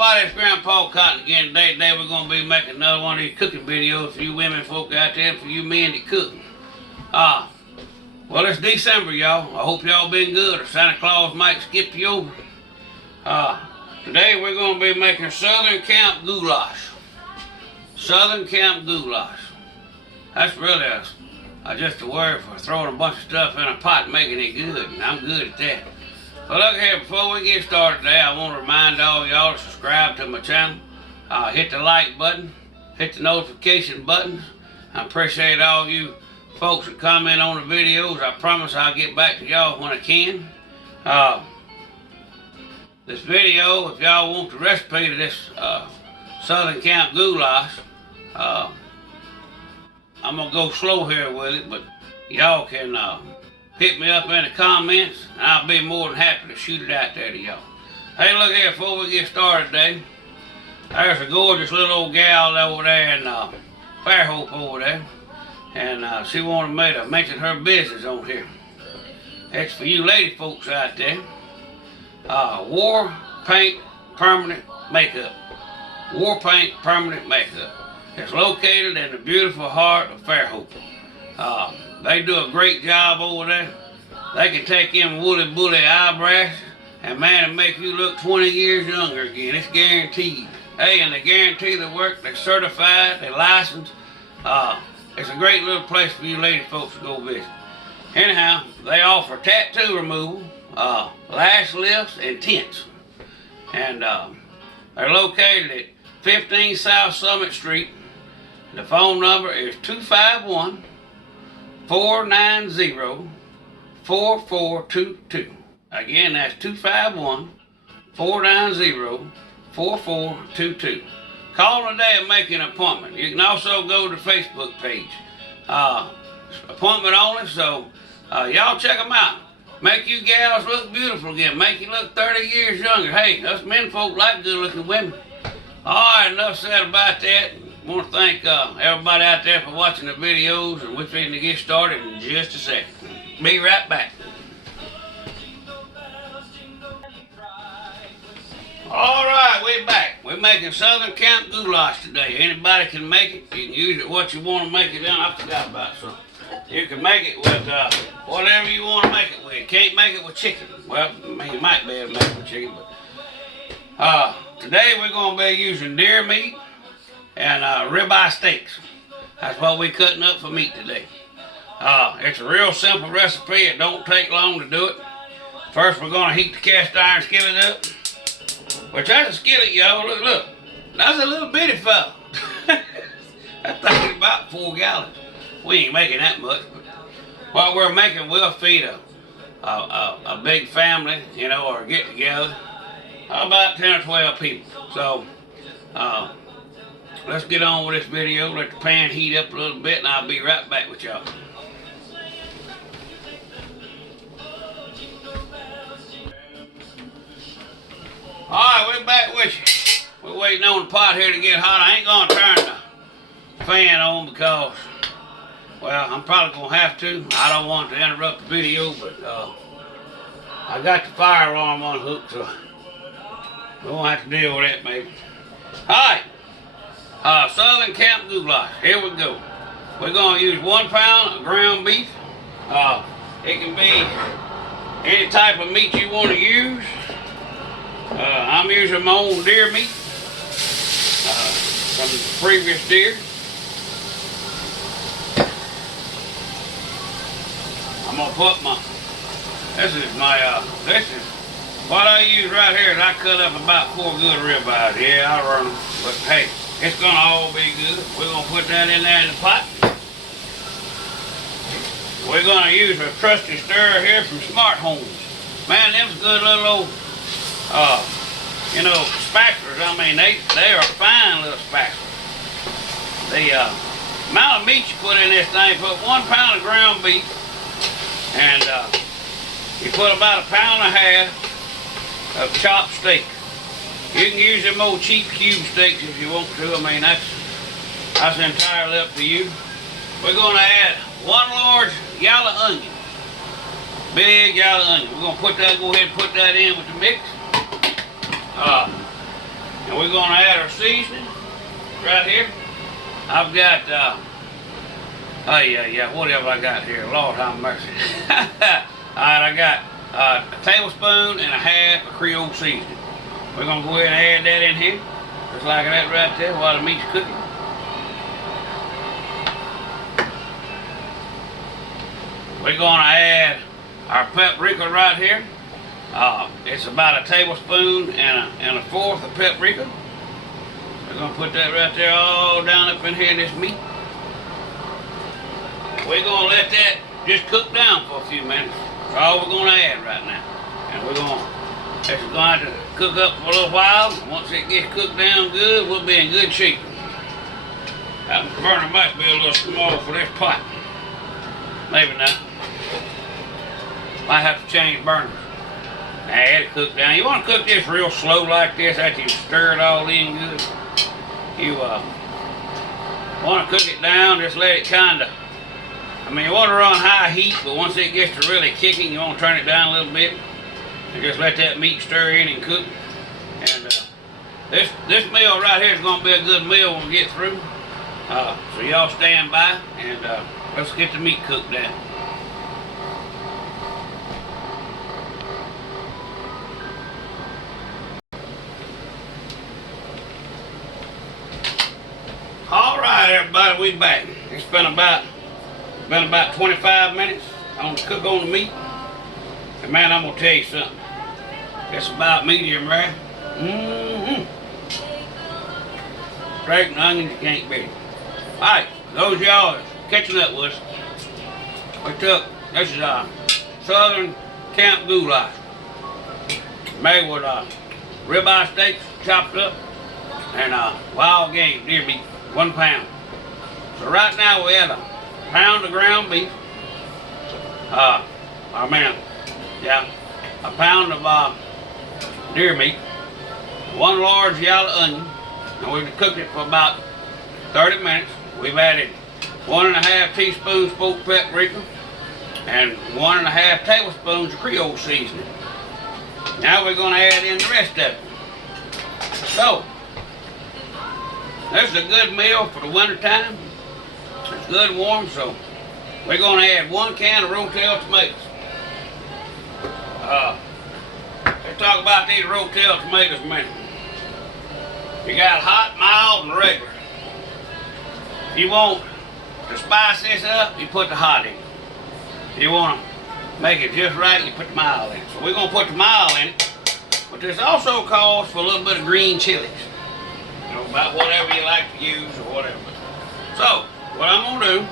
everybody, it's Grandpa Cotton again. Today we're going to be making another one of these cooking videos for you women folk out there and for you men that cook. Well, it's December, y'all. I hope y'all been good or Santa Claus might skip you over. Today we're going to be making Southern Camp goulash. Southern Camp goulash. That's really just a word for throwing a bunch of stuff in a pot and making it good, and I'm good at that. Well, look here, before we get started today, I want to remind all y'all to subscribe to my channel. Hit the like button, hit the notification buttons. I appreciate all you folks that comment on the videos. I promise I'll get back to y'all when I can. This video, if y'all want the recipe to this Southern Camp goulash, I'm going to go slow here with it, but y'all can hit me up in the comments, and I'll be more than happy to shoot it out there to y'all. Hey, look here, before we get started today, there's a gorgeous little old gal over there in Fairhope over there, and she wanted me to mention her business on here. It's for you lady folks out there. War Paint Permanent Makeup. War Paint Permanent Makeup. It's located in the beautiful heart of Fairhope. They do a great job over there. They can take in woolly bully eyebrows and man, it make you look 20 years younger again. It's guaranteed. Hey, and they guarantee the work. They're certified. They're licensed. It's a great little place for you lady folks to go visit. Anyhow, they offer tattoo removal, lash lifts, and tints. And they're located at 15 South Summit Street. The phone number is 251-490-4422. Again, that's 251-490-4422. Call today and make an appointment. You can also go to the Facebook page. Appointment only, so y'all check them out. Make you gals look beautiful again. Make you look 30 years younger. Hey, us men folk like good looking women. Alright, enough said about that. I want to thank everybody out there for watching the videos, and we're fitting to get started in just a second. Be right back. Alright, we're back. We're making Southern Camp goulash today. Anybody can make it. You can use it what you want to make it in. I forgot about something. You can make it with whatever you want to make it with. Can't make it with chicken. Well, I mean, you might be able to make it with chicken, but today we're going to be using deer meat and ribeye steaks. That's what we're cutting up for meat today. It's a real simple recipe. It don't take long to do it. First, we're going to heat the cast iron skillet up. Which that's a skillet, y'all. Look. That's a little bitty fella. That thing is about 4 gallons. We ain't making that much, but what we're making will feed a big family, you know, or get together. About 10 or 12 people. So, let's get on with this video. Let the pan heat up a little bit, and I'll be right back with y'all. Alright, we're back with you. We're waiting on the pot here to get hot. I ain't going to turn the fan on because, well, I'm probably going to have to. I don't want to interrupt the video, but I got the fire alarm on hook, so we won't have to deal with that, maybe. Alright, Southern Camp goulash. Here we go. We're going to use 1 pound of ground beef. It can be any type of meat you want to use. I'm using my own deer meat from the previous deer. I'm gonna put this is what I use right here. Is I cut up about 4 good ribeyes. Yeah, I run them, but hey, it's gonna all be good. We're gonna put that in there in the pot. We're gonna use a trusty stirrer here from Smart Homes. Man, them's good little old you know, spatulas. I mean, they are fine little spatulas. The amount of meat you put in this thing, put 1 pound of ground beef, and you put about 1.5 pounds of chopped steak. You can use them old cheap cube steaks if you want to. I mean, that's entirely up to you. We're going to add 1 large yellow onion. Big yellow onion. We're going to go ahead and put that in with the mix. And we're gonna add our seasoning right here. I've got, whatever I got here. Lord have mercy. Alright, I got a tablespoon and a half of Creole seasoning. We're gonna go ahead and add that in here. Just like that right there while the meat's cooking. We're gonna add our paprika right here. It's about a tablespoon and a fourth of paprika. We're gonna put that right there all down up in here in this meat. We're gonna let that just cook down for a few minutes. That's all we're gonna add right now. And it's gonna have to cook up for a little while. Once it gets cooked down good, we'll be in good shape. That burner might be a little small for this pot. Maybe not. Might have to change burners. Now let it cook down. You want to cook this real slow like this after you stir it all in good. You want to cook it down, just let it kind of, you want to run high heat, but once it gets to really kicking, you want to turn it down a little bit. And just let that meat stir in and cook. And this meal right here is going to be a good meal when we get through. So y'all stand by and let's get the meat cooked down. Alright everybody, we back. It's been about 25 minutes on to cook on the meat. And man, I'm gonna tell you something. It's about medium rare. Steak and onions, you can't beat it. Alright, those of y'all that's catching up with us, this is Southern Camp Goulash. Made with ribeye steaks chopped up and wild game deer meat, 1 pound. So right now we have a pound of ground beef. A pound of deer meat, 1 large yellow onion, and we've cooked it for about 30 minutes. We've added 1½ teaspoons smoked paprika and 1½ tablespoons of Creole seasoning. Now we're going to add in the rest of it. So, this is a good meal for the winter time. It's good and warm, so we're going to add 1 can of rotel tomatoes. Let's talk about these rotel tomatoes a minute. You got hot, mild, and regular. If you want to spice this up, you put the hot in. If you want to make it just right, you put the mild in. So we're going to put the mild in it. But this also calls for a little bit of green chilies. You know, about whatever you like to use or whatever. So, what I'm going to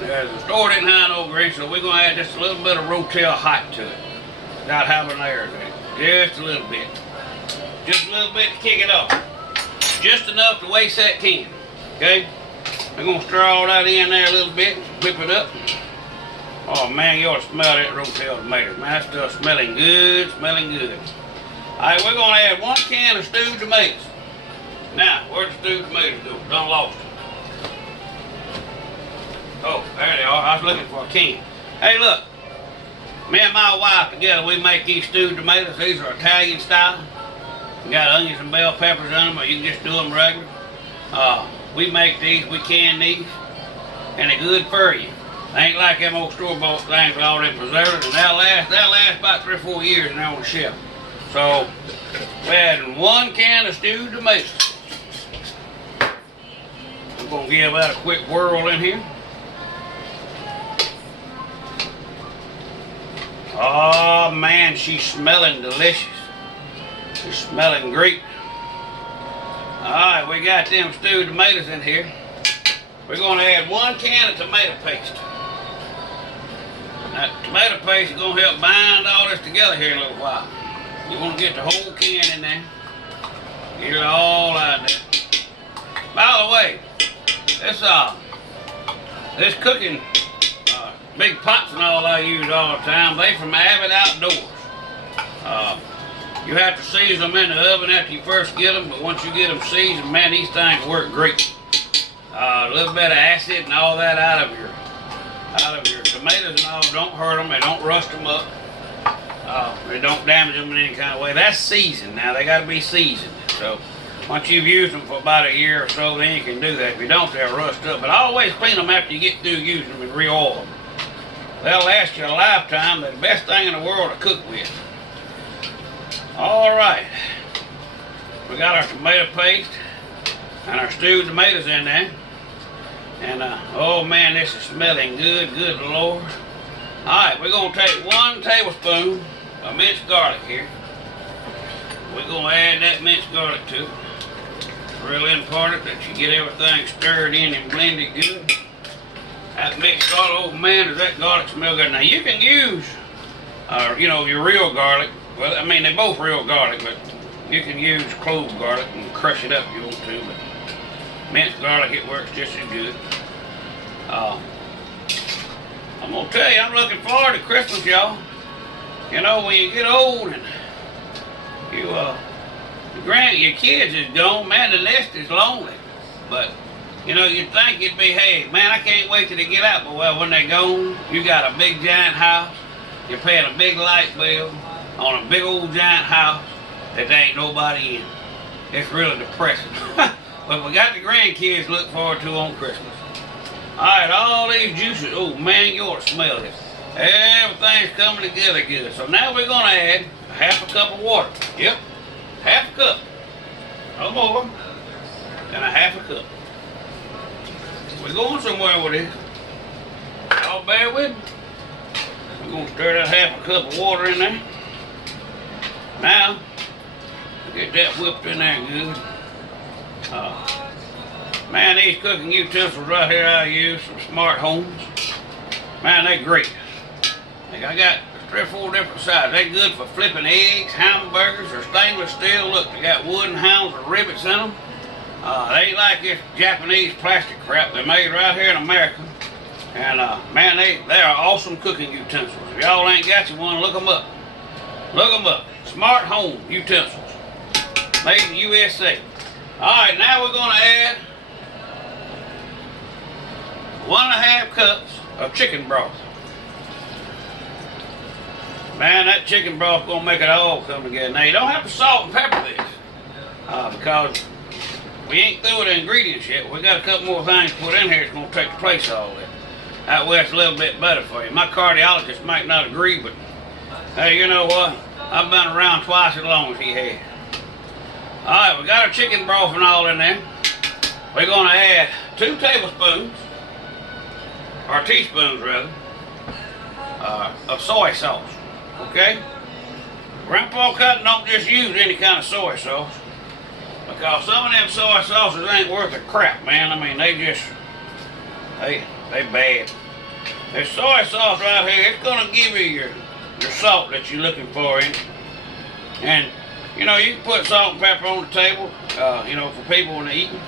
do, the store didn't have no green, so we're going to add just a little bit of rotel hot to it. Got habaneros in it. Just a little bit. Just a little bit to kick it off. Just enough to waste that can. Okay? We're going to stir all that in there a little bit, whip it up. Oh man, you ought to smell that rotel tomatoes. Man, that stuff's smelling good, smelling good. Alright, we're going to add 1 can of stewed tomatoes. Now, where'd the stewed tomatoes go? Done lost them. Oh, there they are. I was looking for a can. Hey, look. Me and my wife together, we make these stewed tomatoes. These are Italian style. We got onions and bell peppers in them, or you can just do them regular. We make these, we can these, and they're good for you. They ain't like them old store-bought things with all them preservatives, and they'll last about 3 or 4 years and they're on the shelf. So, we're adding 1 can of stewed tomatoes. I'm going to give that a quick whirl in here. Oh man, she's smelling delicious. She's smelling great. Alright, we got them stewed tomatoes in here. We're going to add 1 can of tomato paste. That tomato paste is going to help bind all this together here in a little while. You want to get the whole can in there. Get it all out there. By the way, this cooking big pots and all I use all the time, they from Avid Outdoors. You have to season them in the oven after you first get them, but once you get them seasoned, man, these things work great. A little bit of acid and all that out of your tomatoes and all don't hurt them, they don't rust them up, they don't damage them in any kind of way. That's seasoned now, they got to be seasoned. So Once you've used them for about a year or so, then you can do that. If you don't, they'll rust up. But always clean them after you get through using them and re-oil them. They'll last you a lifetime. They're the best thing in the world to cook with. All right. We got our tomato paste and our stewed tomatoes in there. And, oh man, this is smelling good, good Lord. All right, we're going to take 1 tablespoon of minced garlic here. We're going to add that minced garlic to it. Real important that you get everything stirred in and blended good. That mixed garlic, oh man, does that garlic smell good. Now you can use, you know, your real garlic. Well, I mean, they're both real garlic, but you can use clove garlic and crush it up if you want to. But minced garlic, it works just as good. I'm gonna tell you, I'm looking forward to Christmas, y'all. You know, when you get old and your kids is gone, man, the nest is lonely. But, you know, you'd think you'd be, hey, man, I can't wait till they get out. But, well, when they're gone, you got a big, giant house. You're paying a big light bill on a big old giant house that there ain't nobody in. It's really depressing. But we got the grandkids to look forward to on Christmas. All right, all these juices, oh, man, you ought to smell this. Everything's coming together good. So now we're going to add a 1/2 cup of water. Yep. 1/2 cup, no more than a 1/2 cup. We're going somewhere with this. Y'all bear with me. We're going to stir that 1/2 cup of water in there. Now, get that whipped in there good. Man, these cooking utensils right here I use from Smart Homes. Man, they're great. I got 3 or 4 different sizes. They're good for flipping eggs, hamburgers, or stainless steel. Look, they got wooden handles or rivets in them. They ain't like this Japanese plastic crap. They're made right here in America. And man, they are awesome cooking utensils. If y'all ain't got you one, look them up. Look them up. Smart Home utensils. Made in USA. Alright, now we're going to add 1.5 cups of chicken broth. Man, that chicken broth gonna make it all come together. Now you don't have to salt and pepper this because we ain't through with the ingredients yet. We got a couple more things to put in here that's gonna take the place of all that. That way it's a little bit better for you. My cardiologist might not agree, but hey, you know what? I've been around twice as long as he has. All right, we got our chicken broth and all in there. We're gonna add 2 tablespoons, or teaspoons rather, of soy sauce. Okay? Grandpa Cotton don't just use any kind of soy sauce because some of them soy sauces ain't worth a crap, man. I mean, they bad. This soy sauce right here, it's gonna give you your salt that you're looking for in it. And you know, you can put salt and pepper on the table, you know, for people when they're eating.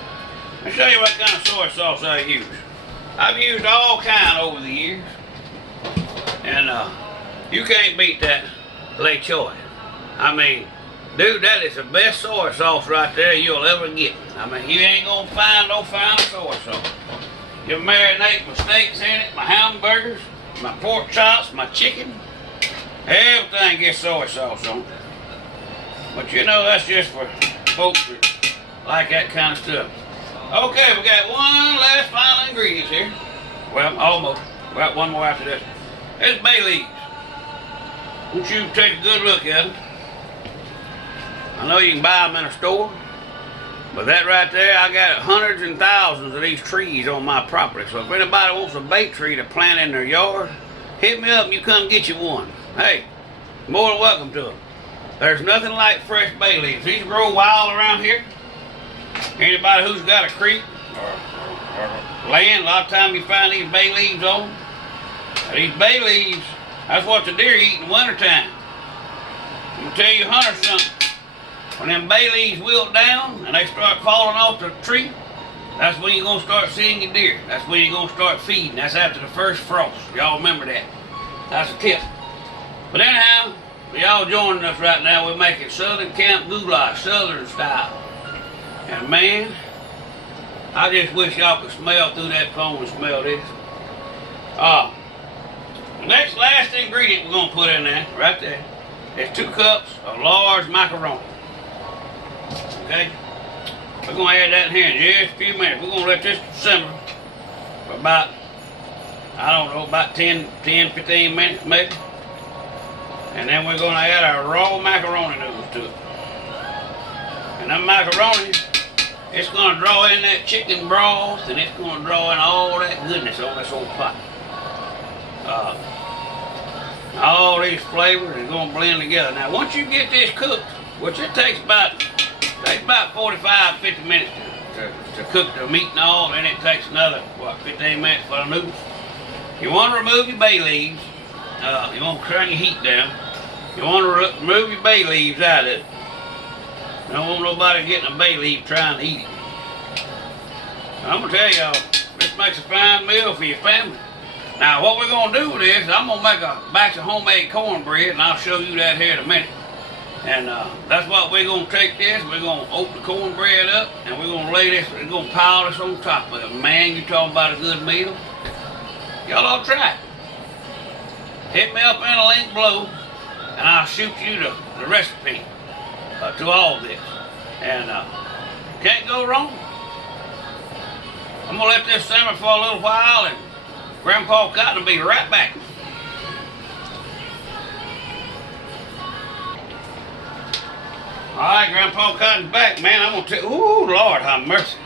I'll show you what kind of soy sauce I use. I've used all kind over the years, and you can't beat that Le Choy. I mean, dude, that is the best soy sauce right there you'll ever get. I mean, you ain't gonna find no finer soy sauce. You marinate my steaks in it, my hamburgers, my pork chops, my chicken. Everything gets soy sauce on it. But you know, that's just for folks that like that kind of stuff. Okay, we got one last final ingredient here. Well, almost. We got one more after this. It's bay leaves. I want you to take a good look at them. I know you can buy them in a store, but that right there, I got hundreds and thousands of these trees on my property. So if anybody wants a bay tree to plant in their yard, hit me up and you come get you one. Hey, more than welcome to them. There's nothing like fresh bay leaves. These grow wild around here. Anybody who's got a creek or land, a lot of times you find these bay leaves on. These bay leaves, that's what the deer eat in the wintertime. I'm going to tell you a hunter something. When them bay leaves wilt down and they start falling off the tree, that's when you're going to start seeing your deer. That's when you're going to start feeding. That's after the first frost. Y'all remember that. That's a tip. But anyhow, for y'all joining us right now, we're making Southern Camp Goulash, Southern style. And man, I just wish y'all could smell through that phone and smell this. The next last ingredient we're going to put in there, right there, is 2 cups of large macaroni. Okay? We're going to add that in here in just a few minutes. We're going to let this simmer for about, I don't know, about 10, 15 minutes maybe. And then we're going to add our raw macaroni noodles to it. And that macaroni, it's going to draw in that chicken broth, and it's going to draw in all that goodness on this old pot. All these flavors are going to blend together. Now, once you get this cooked, which it takes about 45, 50 minutes to cook the meat and all, then it takes another, 15 minutes for the noodles. You want to remove your bay leaves. You want to turn your heat down. You want to remove your bay leaves out of it. You don't want nobody getting a bay leaf trying to eat it. I'm going to tell y'all, this makes a fine meal for your family. Now, what we're going to do with this, I'm going to make a batch of homemade cornbread, and I'll show you that here in a minute. And that's what we're going to take this. We're going to open the cornbread up, and we're going to lay this, we're going to pile this on top of it. Man, you talking about a good meal? Y'all all try it. Hit me up in a link below, and I'll shoot you the recipe to all this. And can't go wrong. I'm going to let this simmer for a little while, and Grandpa Cotton will be right back. Alright, Grandpa Cotton's back, man. I'm gonna tell you, ooh, Lord have mercy.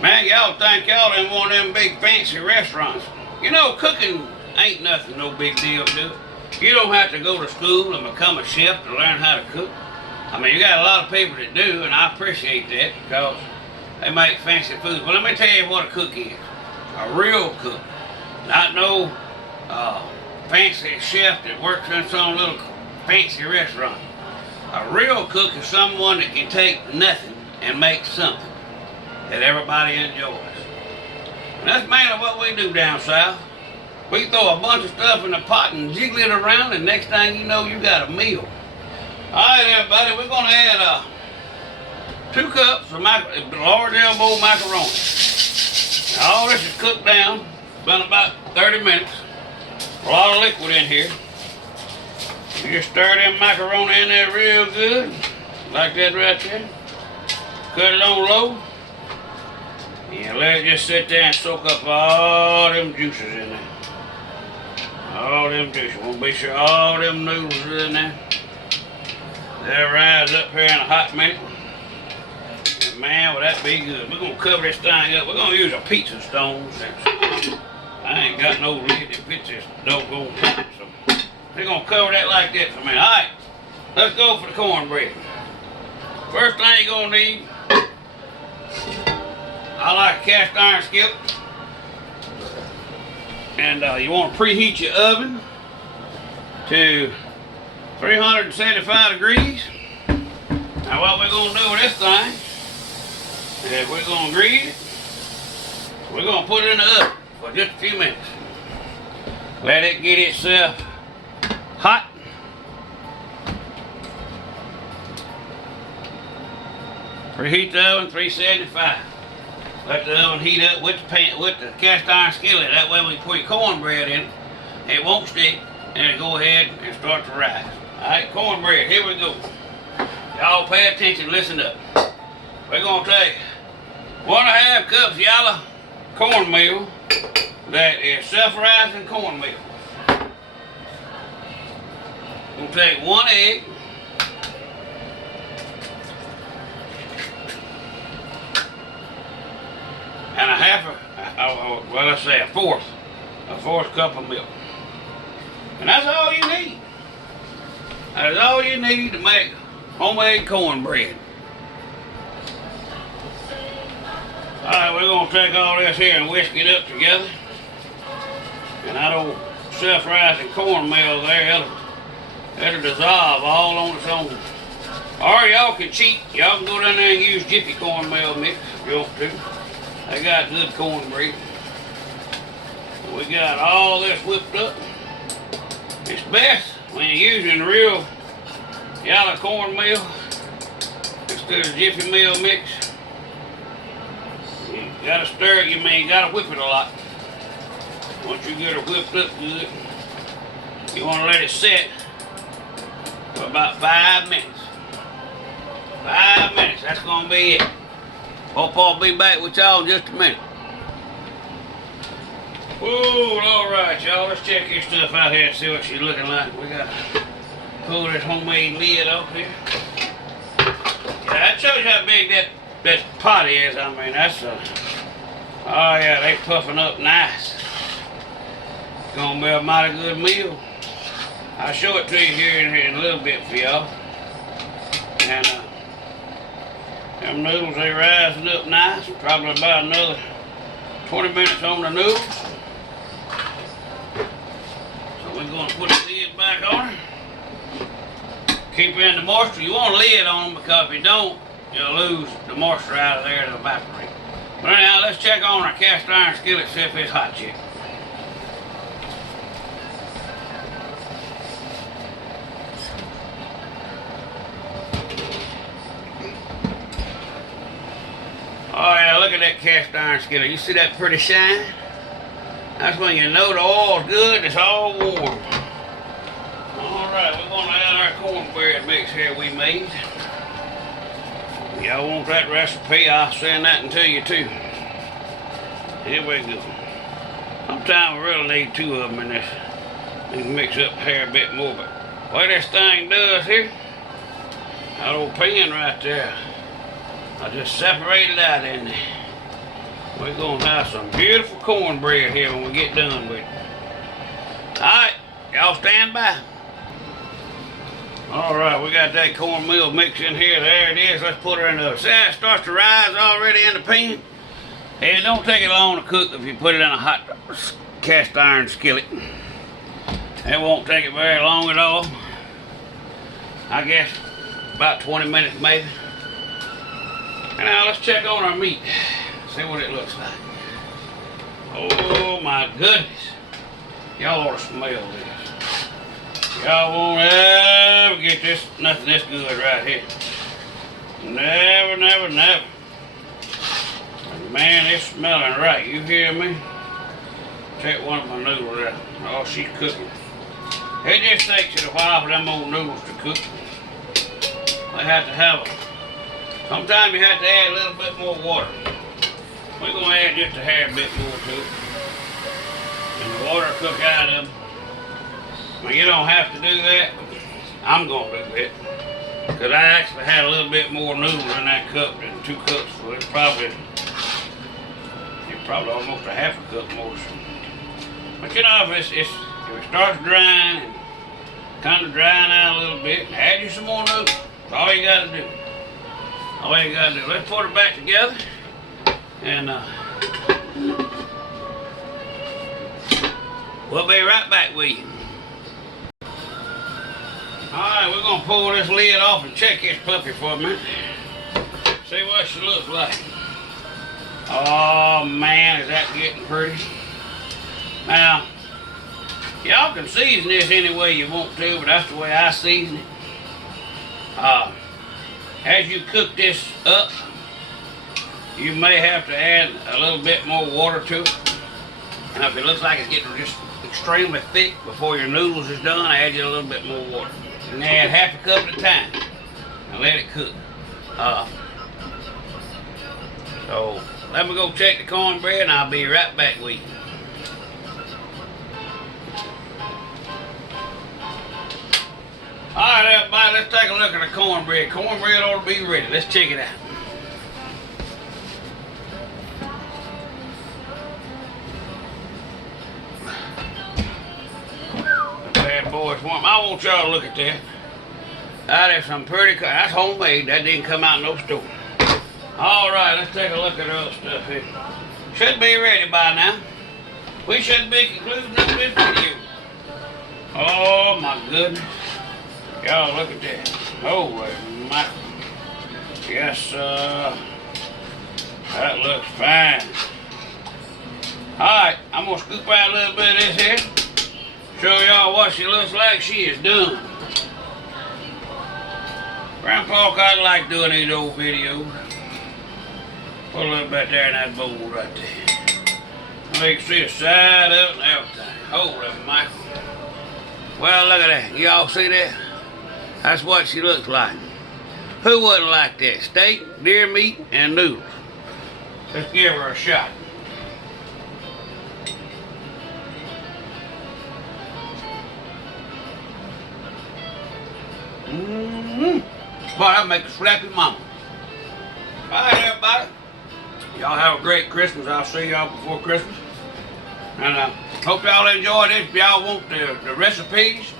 Man, y'all think y'all in one of them big fancy restaurants. You know, cooking ain't nothing, no big deal to it. You don't have to go to school and become a chef to learn how to cook. I mean, you got a lot of people that do, and I appreciate that because they make fancy food. But let me tell you what a cook is. A real cook. Not no fancy chef that works in some little fancy restaurant. A real cook is someone that can take nothing and make something that everybody enjoys. And that's mainly what we do down south. We throw a bunch of stuff in the pot and jiggle it around, and next thing you know, you got a meal. Alright everybody, we're going to add 2 cups of large elbow macaroni. Now, all this is cooked down. It's been about 30 minutes. A lot of liquid in here. You just stir them macaroni in there real good, like that right there. Cut it on low. And let it just sit there and soak up all them juices in there. All them juices. Want to be sure all them noodles are in there. They'll rise up here in a hot minute. And man, will that be good. We're going to cover this thing up. We're going to use a pizza stone since I ain't got no lid that fits this doggone pot. So we're going to cover that like that for a minute. Alright, let's go for the cornbread. First thing you're going to need, I like a cast iron skillet. And you want to preheat your oven to 375 degrees. Now what we're going to do with this thing is we're going to grease it. We're going to put it in the oven for just a few minutes. Let it get itself hot. Preheat the oven 375. Let the oven heat up with the cast iron skillet. That way when you put your cornbread in, it won't stick, and it'll go ahead and start to rise. Alright, cornbread, here we go. Y'all pay attention, listen up. We're going to take 1.5 cups yellow cornmeal that is self-rising cornmeal. We're going to take 1 egg. And a fourth cup of milk. And that's all you need. That's all you need to make homemade cornbread. Alright, we're going to take all this here and whisk it up together. And that old self-rising cornmeal there, it'll dissolve all on its own. Or y'all can cheat. Y'all can go down there and use Jiffy cornmeal mix if you want to. They got good cornbread. We got all this whipped up. It's best when you're using real yellow cornmeal instead of Jiffy meal mix. You gotta stir it, you gotta whip it a lot. Once you get it whipped up good, you wanna let it set for about 5 minutes. 5 minutes, that's gonna be it. Hope I'll be back with y'all in just a minute. Oh, all right, y'all. Let's check this stuff out here and see what she's looking like. We got to pull this homemade lid off here. Yeah, that shows you how big that pot is. I mean, that's a... Oh, yeah, they puffing up nice. It's going to be a mighty good meal. I'll show it to you here in a little bit for y'all. And them noodles, they rising up nice. Probably about another 20 minutes on the noodles. So we're going to put the lid back on her. Keep in the moisture. You want a lid on them because if you don't, you'll lose the moisture out of there to evaporate. But anyhow, let's check on our cast iron skillet, see if it's hot yet. Oh yeah, look at that cast iron skillet. You see that pretty shine? That's when you know the oil's good, it's all warm. Alright, we're going to add our cornbread mix here we made. Y'all want that recipe, I'll send that to you too. Here we go. Sometimes we really need two of them in this. We can mix up here a bit more, but what this thing does here, that old pan right there, I just separated out in there. We're going to have some beautiful cornbread here when we get done with it. Alright, y'all stand by. Alright, we got that cornmeal mix in here. There it is. Let's put her in the oven. See how it starts to rise already in the pan? And it don't take it long to cook if you put it in a hot cast iron skillet. It won't take it very long at all. I guess about 20 minutes maybe. And now let's check on our meat. See what it looks like. Oh my goodness. Y'all ought to smell this. Y'all won't ever get this, nothing this good right here. Never, never, never. Man, it's smelling right. You hear me? Take one of my noodles out. Oh, she's cooking. It just takes it a while for them old noodles to cook. They have to have them. Sometimes you have to add a little bit more water. We're going to add just a hair bit more to it. And the water will cook out of them. Well, you don't have to do that. I'm going to do that. Because I actually had a little bit more noodles in that cup than 2 cups. So it's probably almost a half a cup more. But you know, if it starts drying and kind of drying out a little bit, add you some more noodles. That's all you got to do. All you got to do. Let's put it back together. And we'll be right back with you. Alright, we're going to pull this lid off and check this puppy for a minute. See what she looks like. Oh man, is that getting pretty. Now, y'all can season this any way you want to, but that's the way I season it. As you cook this up, you may have to add a little bit more water to it. Now if it looks like it's getting just extremely thick before your noodles is done, add you a little bit more water. And add half a cup at a time and let it cook. So let me go check the cornbread and I'll be right back with you. Alright everybody, let's take a look at the cornbread. Cornbread ought to be ready. Let's check it out. Bad boy's warm. I want y'all to look at that. That is some pretty, that's homemade. That didn't come out in no store. Alright, let's take a look at the other stuff here. Should be ready by now. We should be concluding this video. Oh my goodness. Y'all look at that. Holy mackerel. Yes, that looks fine. Alright, I'm going to scoop out a little bit of this here. Show y'all what she looks like. She is done. Grandpa kind of like doing these old videos. Put a little bit there in that bowl right there. You can see the side of it and everything. Holy mackerel. Well, look at that. Y'all see that? That's what she looks like. Who wouldn't like that? Steak, deer meat, and noodles. Let's give her a shot. Boy, that'll make a slappy mama. All right, everybody. Y'all have a great Christmas. I'll see y'all before Christmas. And hope y'all enjoy this. If y'all want the recipes,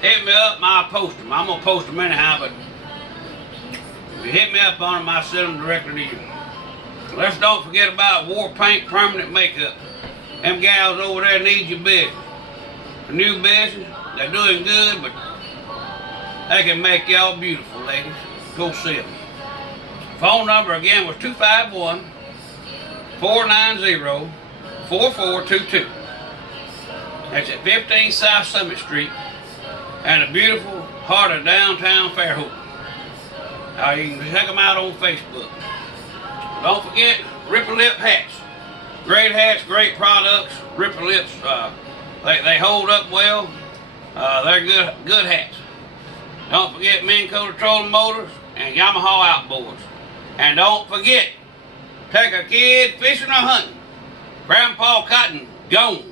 hit me up and I'll post them. I'm going to post them anyhow, but if you hit me up on them, I'll send them directly to you. Let's don't forget about War Paint Permanent Makeup. Them gals over there need your business. A new business, they're doing good, but they can make y'all beautiful, ladies. Go see them. Phone number again was 251-490-4422. That's at 15 South Summit Street and the beautiful heart of downtown Fairhope. You can check them out on Facebook. Don't forget Ripper Lip hats. Great hats, great products. Ripper Lips, they hold up well. They're good hats. Don't forget Minco Trolling Motors and Yamaha Outboards. And don't forget, take a kid fishing or hunting. Grandpa Cotton, gone.